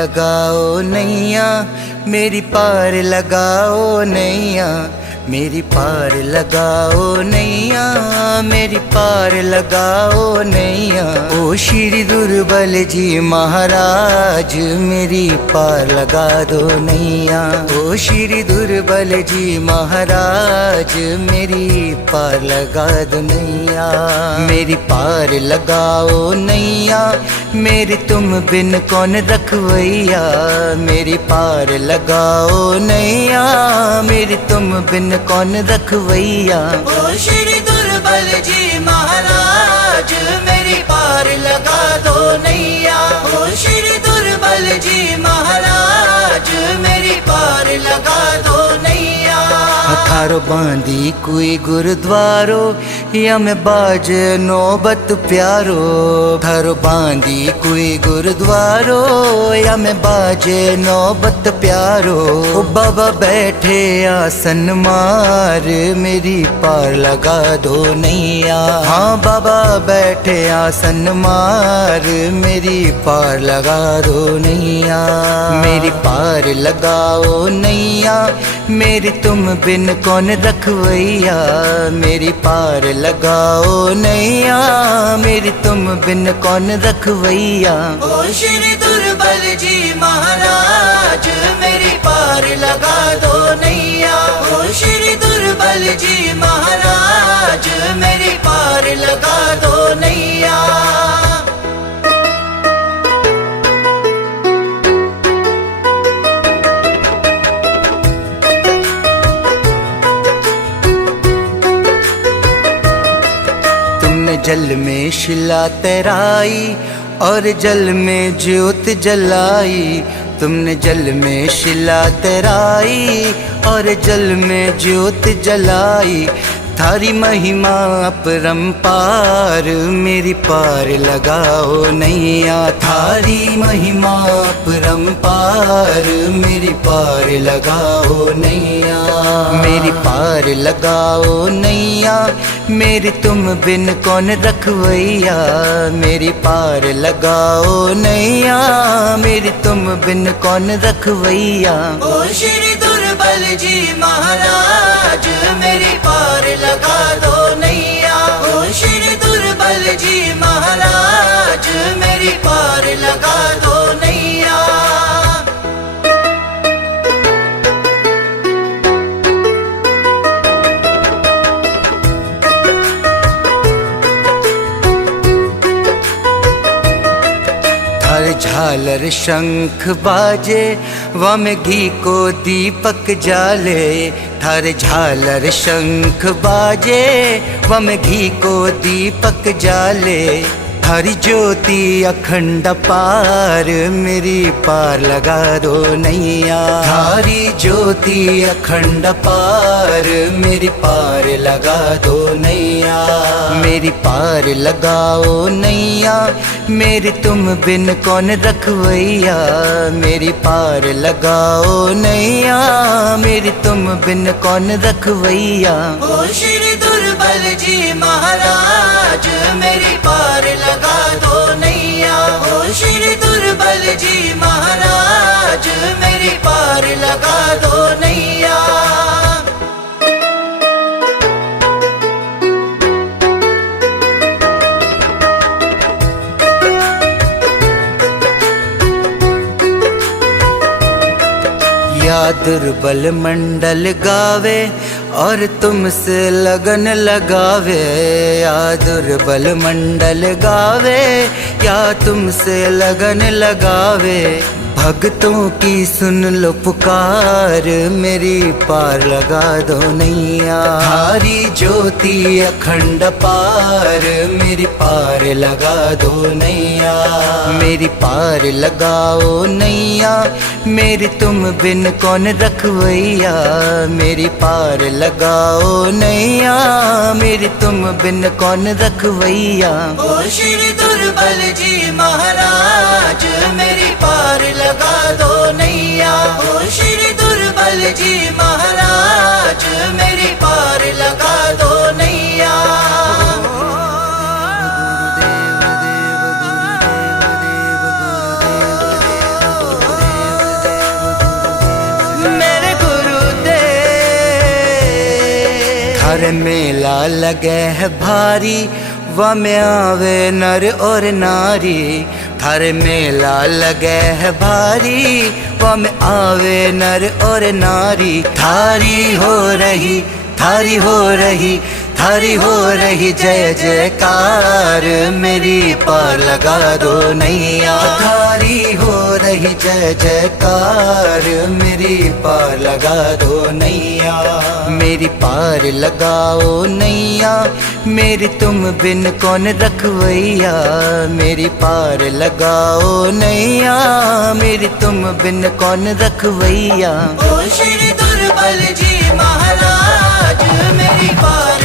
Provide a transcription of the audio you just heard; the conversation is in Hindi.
लगाओ नैया, मेरी पार लगाओ नैया, मेरी पार लगाओ नैया, मेरी पार लगाओ नैया। ओ श्री दुर्बल जी महाराज, मेरी पार लगा दो नैया। ओ श्री दुर्बल जी महाराज, मेरी पार लगा दो नैया। मेरी पार लगाओ नैया, मेरी तुम बिन कौन रखवैया। मेरी पार लगाओ नैया, मेरी तुम बिन कौन रखवैया। ओ श्री दुर्बल जी महाराज, मेरी पार लगा दो नैया। ओ श्री दुर्बल जी महाराज, मेरी पार लगा दो नैया। थारो बांधी कोई गुरुद्वारो, या मैं बाज नौबत प्यारो। थारो बांधी कोई गुरुद्वारो, या मैं बाजे नौबत प्यारो। ओ बाबा बैठे आसन मार, मेरी पार लगा दो नैया। हाँ बाबा बैठे आसन मार, मेरी पार लगा दो नैया। मेरी पार लगाओ नैया, मेरी तुम बिन कौन रखवैया। मेरी पार लगाओ नैया, मेरी तुम बिन कौन रखवैया। ओ श्री दुर्बल जी महाराज, मेरी पार लगा दो नैया। ओ श्री दुर्बल जी महाराज, मेरी पार लगा दो नैया। जल में शिला तैराई और जल में ज्योत जलाई। तुमने जल में शिला तैराई और जल में ज्योत जलाई। थारी महिमा अपरंपार, मेरी पार लगाओ नैया। थारी महिमा अपरंपार, मेरी पार लगाओ नैया। मेरी पार लगाओ नैया, मेरी तुम बिन कौन रखवैया। मेरी पार लगाओ नैया, मेरी तुम बिन कौन रखवैया। ओ श्री दुर्बल जी महाराज, मेरी पार लगा दो नैया। ओ श्री दुर्बल जी महाराज, मेरी पार लगा दो नैया। थार झालर शंख बाजे, वम घी को दीपक जाले। थार झालर शंख बाजे, वम घी को दीपक जाले। थारी ज्योति अखंड पार, मेरी पार लगा दो नैया। थारी ज्योति अखंड पार, मेरी पार लगा दो नैया। मेरी पार लगाओ नैया, मेरी तुम बिन कौन रखवैया। मेरी पार लगाओ नैया, मेरी तुम बिन कौन रखवैया। ओ श्री दुर्बल जी महाराज, मेरी पार लगा दो नैया। ओ श्री दुर्बल जी महाराज, मेरी पार लगा दो नैया। या दुर्बल मंडल गावे और तुमसे लगन लगावे। या दुर्बल मंडल गावे, या तुमसे लगन लगावे। भक्तों की सुन लो पुकार, मेरी पार लगा दो नैया। थारी ज्योति अखंड पार, मेरी पार लगा दो नैया। मेरी पार लगाओ नैया, मेरी तुम बिन कौन रखवैया। मेरी पार लगाओ नैया, मेरी तुम बिन कौन रखवैया। ओ श्री दुर्बल जी महाराज, मेरी पार लगा दो नैया। ओ श्री दुर्बल जी महाराज, मेरी पार लगा दो नैया। थारे मेला लगे है भारी व में आवे नर और नारी। थारे मेला लगे है भारी व में आवे नर और नारी। थारी हो रही थारी हो रही थारी हो रही जय जयकार, मेरी पार लगा दो नैया। थारी हो रही जय जयकार, मेरी पार लगा दो नैया। मेरी पार लगाओ नैया, मेरी तुम बिन कौन रखवैया। मेरी पार लगाओ नैया, मेरी तुम बिन कौन रखवैया। ओ श्री दुर्बल जी महाराज मेरी पार